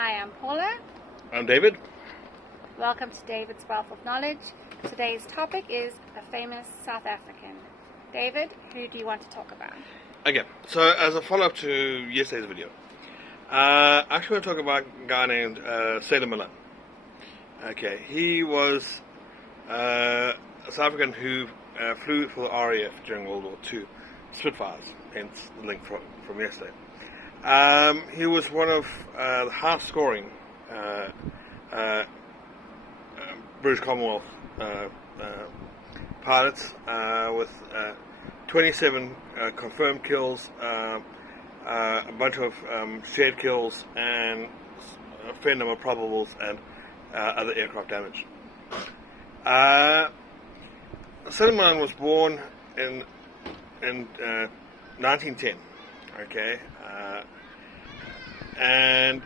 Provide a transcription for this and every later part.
Hi, I'm Paula. I'm David. Welcome to David's Wealth of Knowledge. Today's topic is a famous South African. David, who do you want to talk about? Okay, so as a follow-up to yesterday's video, I actually want to talk about a guy named Sailor Milan. Okay, he was a South African who flew for the RAF during World War II, Spitfires, hence the link from yesterday. He was one of the highest-scoring British Commonwealth pilots with 27 confirmed kills, a bunch of shared kills, and a fair number of probables and other aircraft damage. Sailor Milan was born in 1910. Okay, and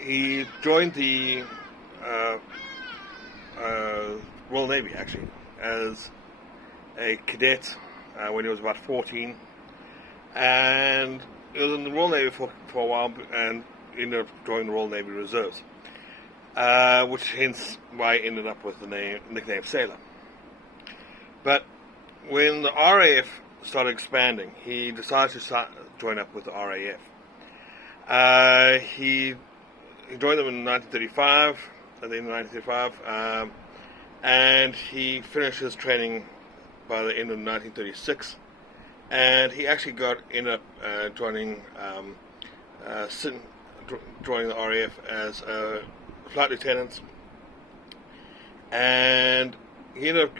he joined the Royal Navy actually as a cadet when he was about 14, and he was in the Royal Navy for a while and ended up joining the Royal Navy Reserves, which hence why he ended up with the nickname Sailor. But when the RAF started expanding, he decided to join up with the RAF. He joined them in 1935, at the end of 1935, and he finished his training by the end of 1936, and he actually ended up joining the RAF as a flight lieutenant, and he ended up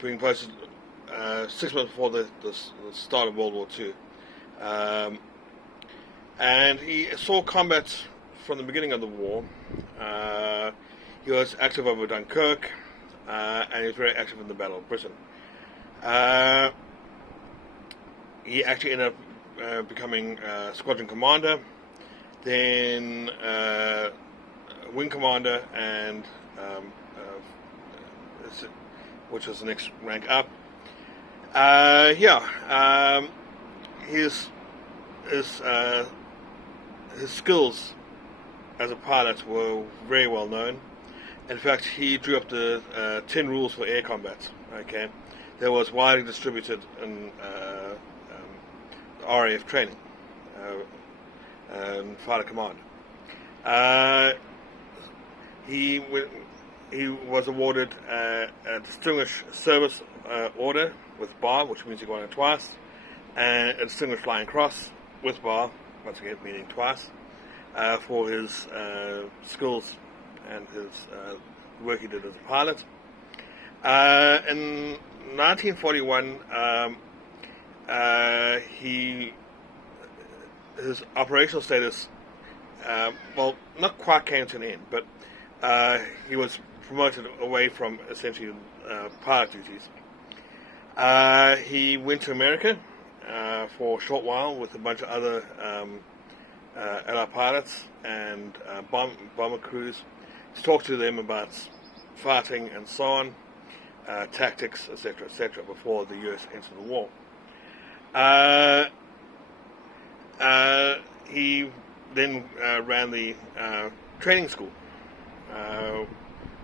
being posted 6 months before the start of World War II. And he saw combat from the beginning of the war. He was active over Dunkirk, and he was very active in the Battle of Britain. He actually ended up becoming squadron commander, then wing commander, and which was the next rank up. His skills as a pilot were very well known. In fact, he drew up the 10 rules for air combat. Okay, that was widely distributed in RAF training and fighter command. He was awarded a Distinguished Service Order with bar, which means he got it twice, and a Distinguished Flying Cross with bar, once again meaning twice, for his skills and his work he did as a pilot. In 1941, his operational status, not quite came to an end, but he was promoted away from essentially pilot duties. He went to America for a short while with a bunch of other Allied pilots and bomber crews to talk to them about fighting and so on, tactics, etc., before the US entered the war. He then ran the training school,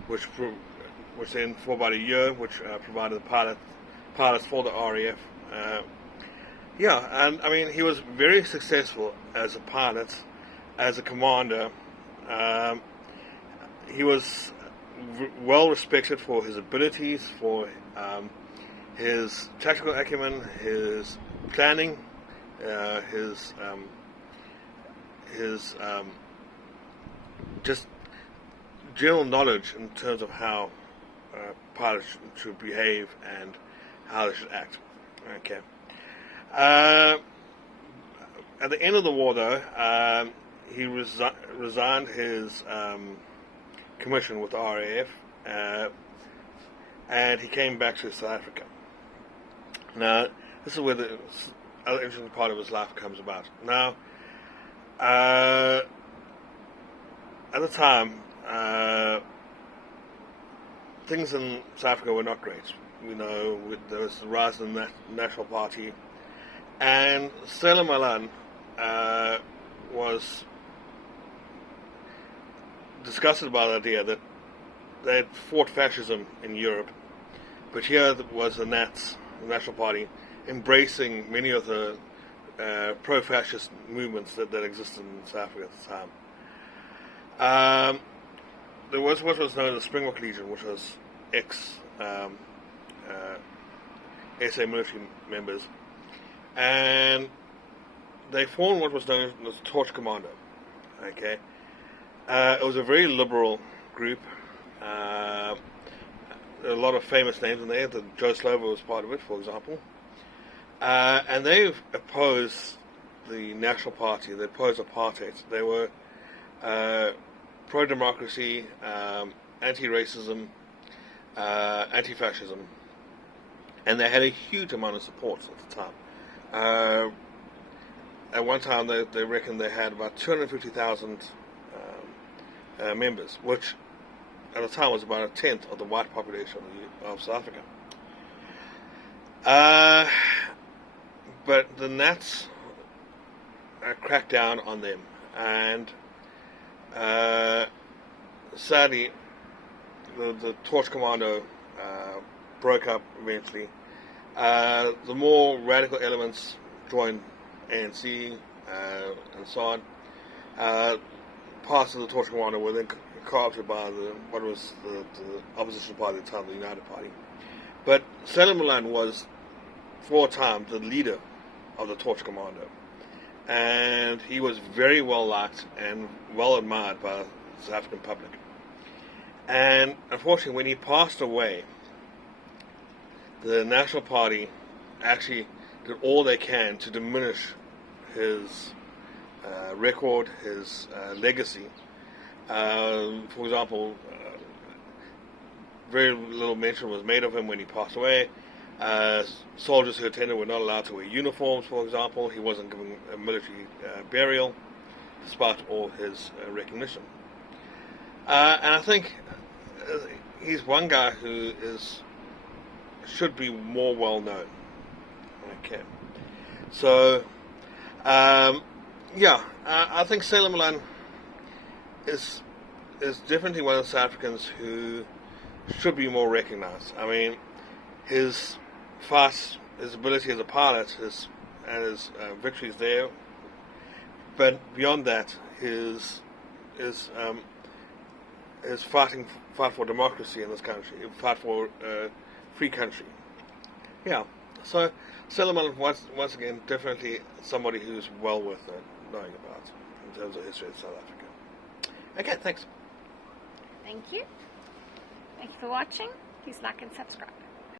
which then for about a year, which provided pilots for the RAF. And I mean, he was very successful as a pilot, as a commander. He was well respected for his abilities, for his tactical acumen, his planning, his just general knowledge in terms of how pilots should behave and how they should act. Okay. At the end of the war, though, he resigned his commission with the RAF, and he came back to South Africa. Now, this is where the other interesting part of his life comes about. Now, at the time, things in South Africa were not great. You know, there was the rise of the National Party, And Selim Alan was disgusted by the idea that they had fought fascism in Europe, but here was the Nats, the National Party, embracing many of the pro-fascist movements that existed in South Africa at the time. There was what was known as the Springbok Legion, which was SA military members, and they formed what was known as Torch Commando. Okay, it was a very liberal group. There are a lot of famous names in there. Joe Slovo was part of it, for example. And they opposed the National Party. They opposed apartheid. They were pro-democracy, anti-racism, anti-fascism, and they had a huge amount of support at the time. At one time, they reckoned they had about 250,000 members, which at the time was about a tenth of the white population of South Africa. But the Nats cracked down on them, and sadly, the Torch Commando broke up eventually. The more radical elements joined ANC and so on. Parts of the Torch Commando were then co-opted by what was the opposition party at the time, the United Party. But Selim Alan was, for a time, the leader of the Torch Commando, and he was very well liked and well admired by the South African public. And unfortunately, when he passed away, the National Party actually did all they can to diminish his record, his legacy. For example, very little mention was made of him when he passed away. Soldiers who attended were not allowed to wear uniforms, for example. He wasn't given a military burial, despite all his recognition. And I think he's one guy who should be more well known. Okay, so I think Selim Alan is definitely one of the South Africans who should be more recognized. I mean, his fight, his ability as a pilot, his victories there, but beyond that, his fight for democracy in this country, fight for a free country. Yeah. So Selim Alan, once again, definitely somebody who's well worth knowing about in terms of history of South Africa. Okay, thanks. Thank you. Thank you for watching. Please like and subscribe.